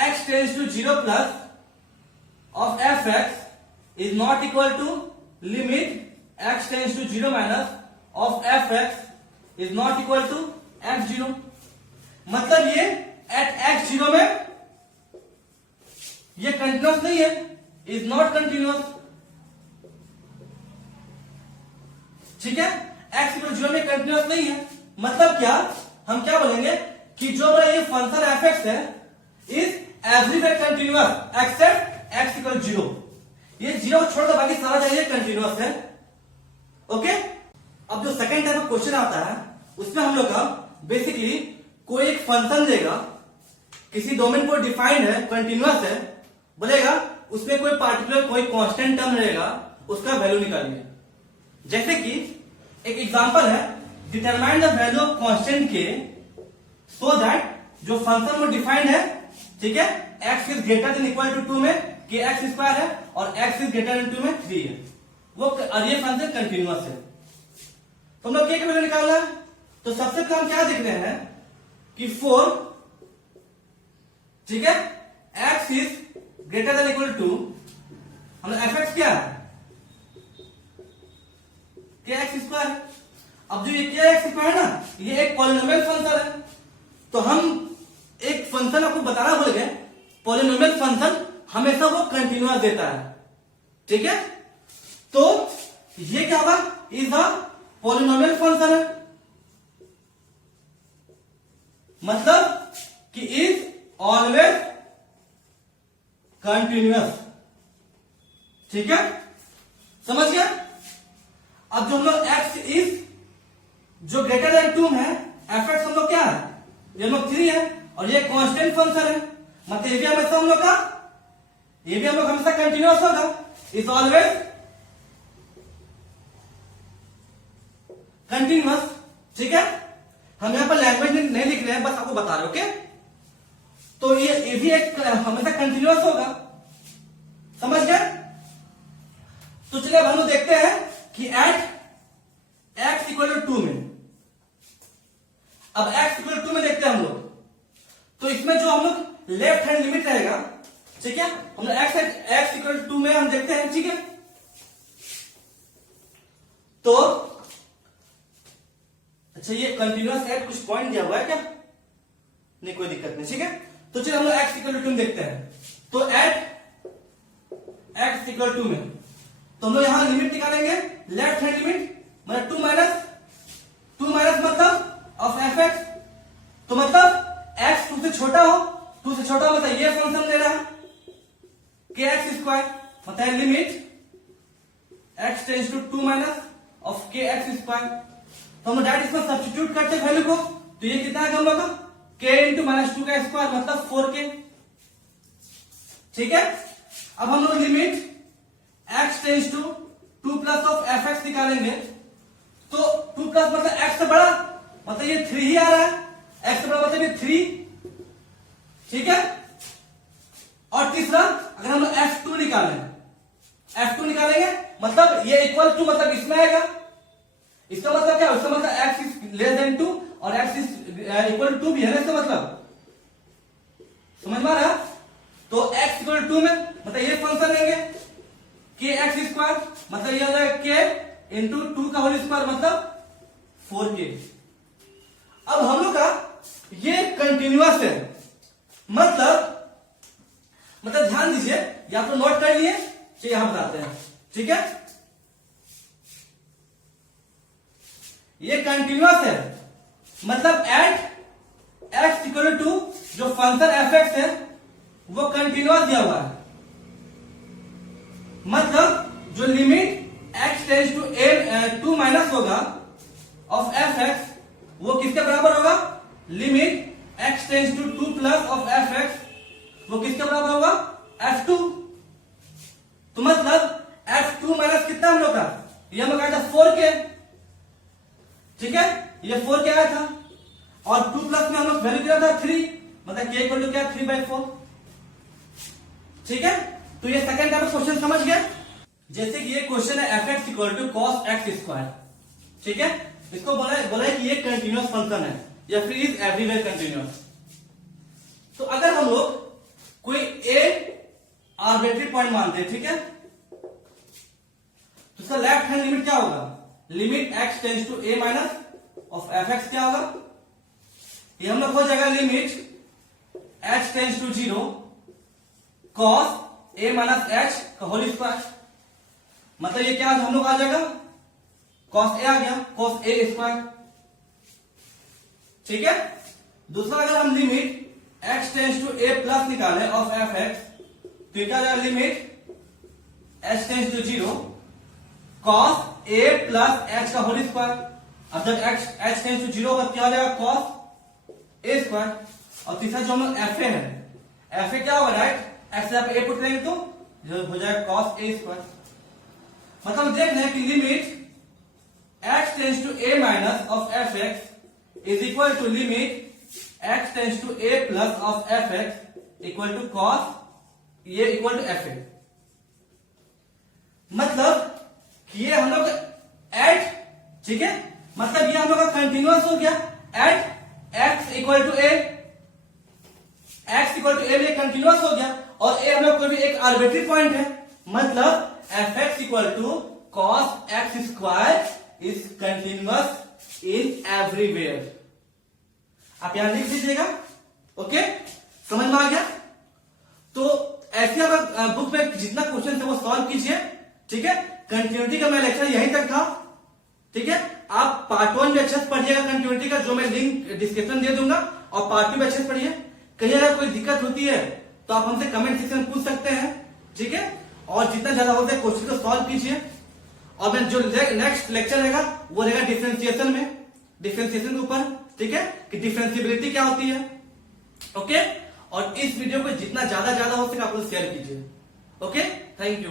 x tends to 0 plus of fx is not equal to limit x tends to 0 minus of fx is not equal to f0। मतलब ये एट x0 में ये कंटिन्यूअस नहीं है, इज नॉट कंटिन्यूअस, ठीक है। x इक्वल 0 में कंटिन्यूअस नहीं है। मतलब क्या, हम क्या बोलेंगे कि जो मेरा ये फंक्शन fx है is everywhere continuous except x equal 0। ये 0 छोड़कर बाकी सारा चाहिए कंटिन्यूअस है, ओके। अब जो सेकंड टाइप का क्वेश्चन आता है उसमें हम लोग का बेसिकली कोई एक फंक्शन देगा, किसी डोमेन को डिफाइंड है, कंटिन्यूअस है, बोलेगा उसमें कोई पार्टिकुलर कोई कांस्टेंट टर्म रहेगा, उसका वैल्यू निकालिए। जैसे कि एक एग्जांपल है, determine the value of constant k so that जो फंक्शन में डिफाइंड है, ठीक है, x is greater than equal to 2 में कि x स्क्वायर है और x इज ग्रेटर देन 2 में 3 है, वो और ये फंक्शन कंटिन्यूअस है। तो हम लोग क्या वैल्यू निकालना है, तो सबसे पहले हम क्या देख रहे हैं कि 4, ठीक है, x is greater than equal to, हम fx क्या है, kx स्क्वायर। अब जो ये kx स्क्वायर है ना, ये एक पॉलिनोमियल फंक्शन है। तो हम एक फंक्शन आपको बताना भूल गए, पॉलिनोमियल फंक्शन हमेशा वो कंटिन्यूअस देता है, ठीक है। तो ये क्या होगा, इज अ पॉलिनोमियल फंक्शन है, मतलब कि इज ऑलवेज कंटिन्यूअस, ठीक है, समझ गया। अब जो हम लोग x इज जो ग्रेटर देन 2 में fx हम लोग क्या है, ये हम लोग 3 है और ये कांस्टेंट फंक्शन है, मतलब ये भी हमेशा हम लोग का, ये भी हम लोग हमेशा कंटिन्यूअस होगा, इज ऑलवेज कंटिन्यूअस, ठीक है। हम यहां पर लैंग्वेज नहीं लिख रहे हैं, बस आपको बता रहे, ओके। तो ये भी एक हमेशा कंटिन्यूअस होगा, समझ गए। तो चलिए अब हम लोग देखते हैं कि एट x इक्वल टू 2 में, अब x इक्वल टू 2 में देखते हैं हम लोग। तो इसमें जो हम लोग लेफ्ट हैंड लिमिट रहेगा, ठीक है, हम लोग x इक्वल टू 2 में हम देखते हैं, ठीक है। तो अच्छा ये कंटिन्यूअस एट कुछ पॉइंट दिया हुआ है क्या, नहीं कोई दिक्कत नहीं, ठीक है। तो चलिए हम लोग x इक्वल टू 2 में देखते हैं। तो एट x इक्वल टू में तो हम लोग यहां लिमिट निकालेंगे, लेफ्ट हैंड लिमिट मतलब 2 माइनस मतलब ऑफ fx। तो मतलब x 2 से छोटा हो, 2 से छोटा हो मतलब ये फंक्शन ले रहा है kx स्क्वायर, मतलब limit x tends to 2 minus of kx square. तो हम डायरेक्ट इसमें सब्स्टिट्यूट करते हैं वैल्यू को, तो ये कितना है हम लोग का k इंटू -2 का स्क्वायर मतलब 4k, ठीक है। अब हम लोग limit x tends to 2 plus of fx निकालेंगे। तो 2 प्लस मतलब x से बड़ा, मतलब ये 3 ही आ रहा है, x से बड़ा मतलब ये 3, ठीक है। और तीसरा अगर हम लोग f2 निकालेंगे मतलब ये इक्वल टू मतलब इसमें आएगा, इसका मतलब क्या, इसका मतलब x इज लेस देन 2 और x इज इक्वल टू 2 भी है ना, इसका मतलब समझ में आ रहा है। तो x इक्वल टू 2 में मतलब ये फंक्शन लेंगे kx स्क्वायर, मतलब ये हो जाएगा k इंटू 2 का होल स्क्वायर मतलब 4k। अब हम लोग का ये कंटिन्यूअस है, मतलब ध्यान दीजिए, या तो नोट कर लिए, चलिए यहां बताते हैं, ठीक है। ये कंटिन्यूअस है, मतलब एट x इक्वल टू जो फंक्शन fx है वो कंटिन्यूअस दिया हुआ है, मतलब जो limit x tends to a 2 minus होगा ऑफ एफ एक्स, वो किसके बराबर होगा? Limit x tends to 2 plus of f x, वो किसके बराबर होगा? f2। तो मतलब f2 माइनस कितना हम लोग का? ये हम लोग आया था 4k, ठीक है, ये 4k आया था, और 2 प्लस में हम लोग वैल्यू किया था 3, मतलब k इक्वल टू क्या? 3/4, ठीक है। तो ये सेकंड टाइप क्वेश्चन समझ गए। जैसे कि ये क्वेश्चन है F x equal to cos x square, ठीक है, इसको बोला है कि ये कंटिन्यूअस फंक्शन है या फिर इज एवरीवेयर कंटिन्यूअस। तो अगर हम लोग कोई ए आर्बिट्री पॉइंट मानते हैं, ठीक है, तो इसका लेफ्ट हैंड लिमिट क्या होगा? Limit x tends to a minus of f x क्या होगा? ये हम लोग हो जाएगा limit h tends to 0 cos a minus h का होल स्क्वायर, मतलब ये क्या हम लोग आ जाएगा? कॉस ए आ गया, कॉस ए स्क्वायर, ठीक है। दूसरा अगर हम limit x tends to a plus निकाले ऑफ एफ एक्स, तो क्या आ जाएगा? Limit h tends to 0 cos a plus h का होल स्क्वायर। अब जब एच टेंस टू 0 होगा क्या आ जाएगा? Cos A square. और तीसरा जो हम एफ ए है, एफ ए क्या होगा? राइट, एक्स यहाँ पे ए पुट करेंगे तो जो हो जाएगा कॉस ए स्क्वायर। मतलब देख रहे हैं कि limit x tends to a minus of f x is equal to limit x tends to a plus of f x equal to cos ये इक्वल टू एफ ए। मतलब कि ये हम लोग एट, ठीक है, मतलब ये हम लोग का कंटिन्यूअस हो गया at x equal to a, x equal to a में कंटिन्यूअस हो गया, और a हम लोग कोई भी एक आर्बिट्री पॉइंट है, मतलब f x equal to cos x square is continuous in everywhere. आप यहां लिख दीजिएगा, ओके, समझ में आ गया। तो ऐसे आप बुक में जितना क्वेश्चन है वो सॉल्व कीजिए, ठीक है। कंटिन्यूटी का मैं लेक्चर यहीं तक था, ठीक है। आप पार्ट 1 में अच्छे से पढ़िएगा कंटिन्यूटी का, जो मैं लिंक डिस्क्रिप्शन दे दूंगा, और पार्ट 2 में अच्छे से पढ़िए। कहीं अगर कोई दिक्कत होती है तो आप हमसे कमेंट सेक्शन में पूछ सकते हैं, ठीक है। और जितना ज्यादा हो सके क्वेश्चन को सॉल्व कीजिए। और मैं जो नेक्स्ट लेक्चर रहेगा वो रहेगा डिफरेंशिएशन में, डिफरेंशिएशन के ऊपर, ठीक है, कि डिफरेंशिएबिलिटी क्या होती है, ओके। और इस वीडियो को जितना ज्यादा हो सके आप लोग शेयर कीजिए, ओके। Thank you.